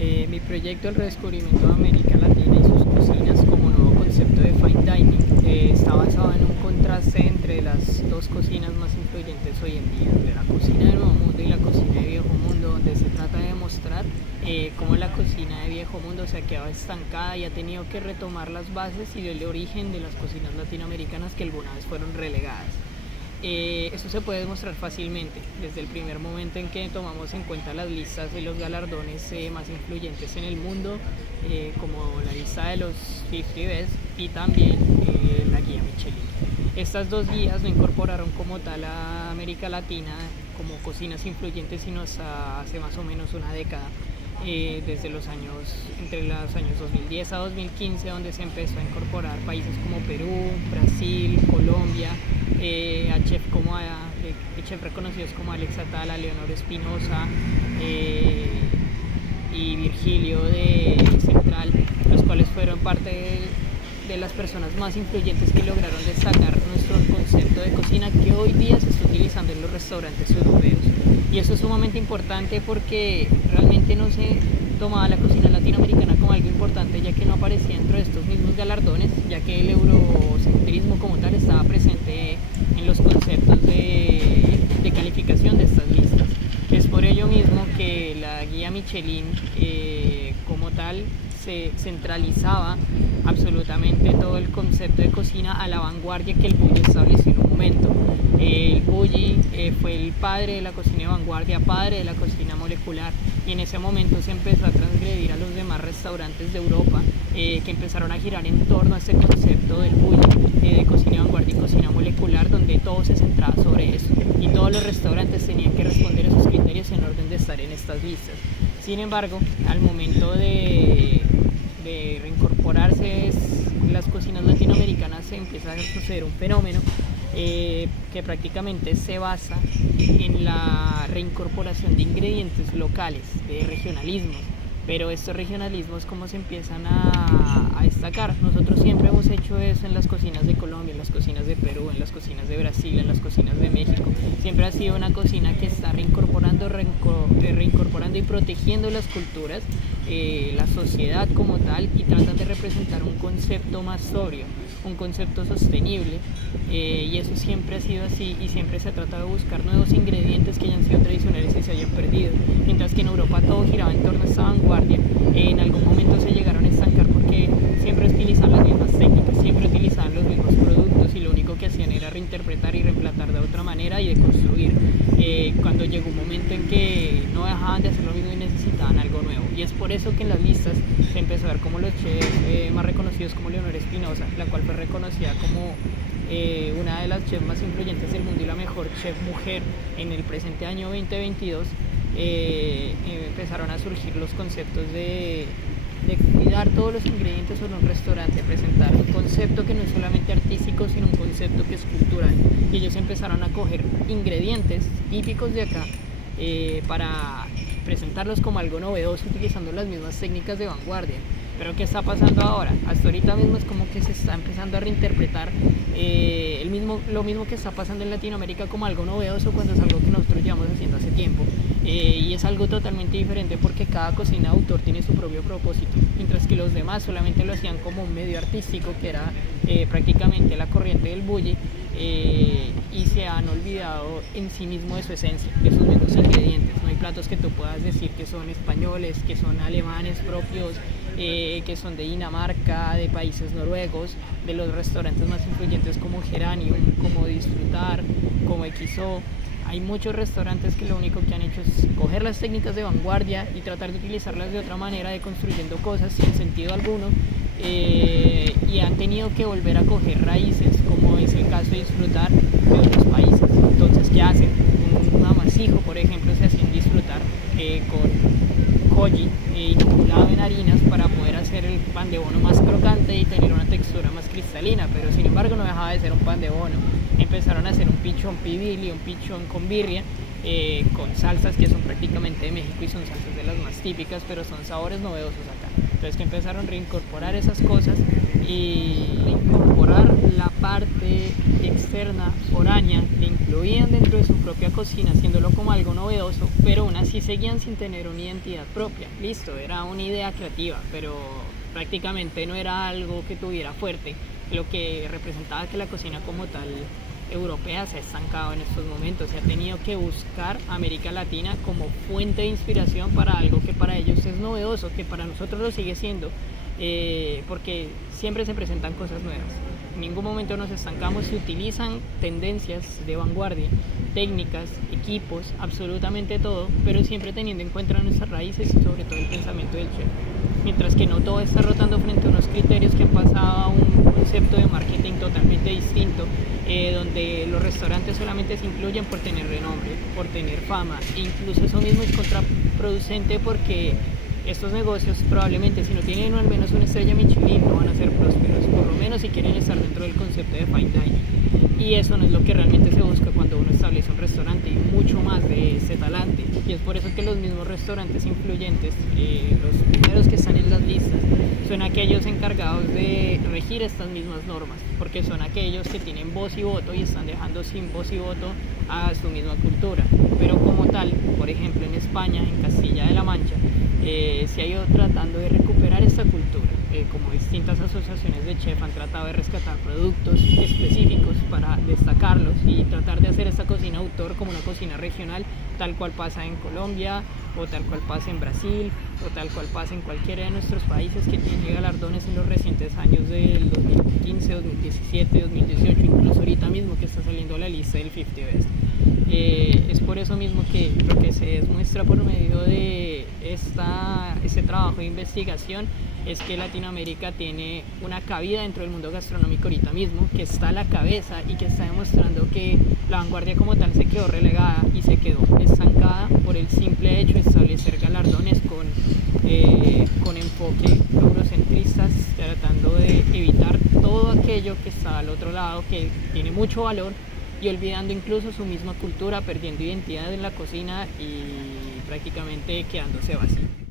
Mi proyecto El redescubrimiento de América Latina y sus cocinas como nuevo concepto de fine dining está basado en un contraste entre las dos cocinas más influyentes hoy en día, de la cocina de Nuevo Mundo y la cocina de Viejo Mundo, donde se trata de mostrar cómo la cocina de Viejo Mundo se ha quedado estancada y ha tenido que retomar las bases y el origen de las cocinas latinoamericanas que alguna vez fueron relegadas. Eso se puede demostrar fácilmente desde el primer momento en que tomamos en cuenta las listas y los galardones más influyentes en el mundo, como la lista de los 50 Best y también la guía Michelin. Estas dos guías no incorporaron como tal a América Latina como cocinas influyentes sino hasta hace más o menos una década. Desde entre los años 2010 a 2015, donde se empezó a incorporar países como Perú, Brasil, Colombia, a chefs reconocidos como Alex Atala, Leonor Espinosa y Virgilio de Central, los cuales fueron parte de las personas más influyentes que lograron destacar nuestro concepto de cocina que hoy día se está utilizando en los restaurantes europeos. Y eso es sumamente importante porque realmente no se tomaba la cocina latinoamericana como algo importante, ya que no aparecía dentro de estos mismos galardones, ya que el eurocentrismo como tal estaba presente en los conceptos de calificación de estas listas. Es por ello mismo que la guía Michelin como tal se centralizaba absolutamente todo el concepto de cocina a la vanguardia que el Bulli estableció en un momento. El Bulli fue el padre de la cocina de vanguardia, padre de la cocina molecular, y en ese momento se empezó a transgredir a los demás restaurantes de Europa que empezaron a girar en torno a ese concepto del Bulli, de cocina de vanguardia y cocina molecular, donde todo se centraba sobre eso y todos los restaurantes tenían que responder a esos criterios en orden de estar en estas listas. Sin embargo, al momento de reincorporarse las cocinas latinoamericanas, se empieza a suceder un fenómeno que prácticamente se basa en la reincorporación de ingredientes locales, de regionalismos. Pero estos regionalismos, ¿cómo se empiezan a destacar? Nosotros siempre hemos hecho eso en las cocinas de Colombia, en las cocinas de Perú, en las cocinas de Brasil, en las cocinas de México. Siempre ha sido una cocina que está reincorporando y protegiendo las culturas, la sociedad como tal, y tratan de representar un concepto más sobrio, un concepto sostenible, y eso siempre ha sido así, y siempre se ha tratado de buscar nuevos ingredientes que hayan sido tradicionales y se hayan perdido. Mientras que en Europa todo giraba en torno a esta vanguardia, en algún momento se llegaron a estancar porque siempre utilizaban las mismas técnicas, siempre utilizaban los mismos productos y lo único que hacían era reinterpretar y reemplazar de otra manera y de construir. Cuando llegó un momento en que no dejaban de hacer lo mismo y necesitaban algo nuevo, y es por eso que en las listas se empezó a ver como los chefs más reconocidos, como Leonor Espinosa, la cual fue reconocida como una de las chefs más influyentes del mundo y la mejor chef mujer en el presente año 2022. Empezaron a surgir los conceptos de cuidar todos los ingredientes en un restaurante, presentar un concepto que no es solamente artístico, sino un concepto que es cultural. Y ellos empezaron a coger ingredientes típicos de acá para presentarlos como algo novedoso, utilizando las mismas técnicas de vanguardia. Pero ¿qué está pasando ahora? Hasta ahorita mismo es como que se está empezando a reinterpretar lo mismo que está pasando en Latinoamérica como algo novedoso, cuando es algo que nosotros llevamos haciendo hace tiempo. Y es algo totalmente diferente porque cada cocina de autor tiene su propio propósito, mientras que los demás solamente lo hacían como un medio artístico, que era prácticamente la corriente del Bulli, y se han olvidado en sí mismo de su esencia, de sus mismos ingredientes. No hay platos que tú puedas decir que son españoles, que son alemanes propios, que son de Dinamarca, de países noruegos, de los restaurantes más influyentes como Geranium, como Disfrutar, como XO. Hay muchos restaurantes que lo único que han hecho es coger las técnicas de vanguardia y tratar de utilizarlas de otra manera, de construyendo cosas sin sentido alguno, y han tenido que volver a coger raíces, como es el caso de Disfrutar, de otros países. Entonces, ¿qué hacen? Un amasijo, por ejemplo, se hacen Disfrutar con koji inoculado en harinas para poder hacer el pan de bono más crocante y tener una textura más cristalina, pero sin embargo no dejaba de ser un pan de bono. Empezaron a hacer un pichón pibil y un pichón con birria, con salsas que son prácticamente de México y son salsas de las más típicas, pero son sabores novedosos acá. Entonces que empezaron a reincorporar esas cosas y reincorporar la parte externa, foránea, le incluían dentro de su propia cocina, haciéndolo como algo novedoso, pero aún así seguían sin tener una identidad propia. Listo, era una idea creativa, pero prácticamente no era algo que tuviera fuerte, lo que representaba que la cocina como tal europea se ha estancado en estos momentos. Se ha tenido que buscar América Latina como fuente de inspiración para algo que para ellos es novedoso, que para nosotros lo sigue siendo, porque siempre se presentan cosas nuevas. En ningún momento nos estancamos, se utilizan tendencias de vanguardia, técnicas, equipos, absolutamente todo, pero siempre teniendo en cuenta nuestras raíces y sobre todo el pensamiento del chef. Mientras que no todo está rotando frente a unos criterios que han pasado a un concepto de marketing totalmente distinto, donde los restaurantes solamente se incluyen por tener renombre, por tener fama, e incluso eso mismo es contraproducente porque estos negocios probablemente si no tienen al menos una estrella Michelin no van a ser prósperos, por lo menos si quieren estar dentro del concepto de fine dining. Y eso no es lo que realmente se busca cuando uno establece un restaurante, y mucho más de ese talante. Y es por eso que los mismos restaurantes influyentes, los primeros que están en las listas, son aquellos encargados de regir estas mismas normas, porque son aquellos que tienen voz y voto y están dejando sin voz y voto a su misma cultura. Pero como tal, por ejemplo en España, en Castilla de la Mancha, se ha ido tratando de recuperar esta cultura, como distintas asociaciones de chef han tratado de rescatar productos específicos para destacarlos y tratar de hacer esta cocina autor como una cocina regional, tal cual pasa en Colombia o tal cual pasa en Brasil o tal cual pasa en cualquiera de nuestros países que tiene galardones en los recientes años del 2015, 2017, 2018, incluso ahorita mismo que está saliendo la lista del 50 Best. Es por eso mismo que lo que se demuestra por medio de este trabajo de investigación es que Latinoamérica tiene una cabida dentro del mundo gastronómico ahorita mismo, que está a la cabeza y que está demostrando que la vanguardia como tal se quedó relegada y se quedó estancada por el simple hecho de establecer galardones con enfoque eurocentristas, tratando de evitar todo aquello que está al otro lado, que tiene mucho valor, y olvidando incluso su misma cultura, perdiendo identidad en la cocina y prácticamente quedándose vacío.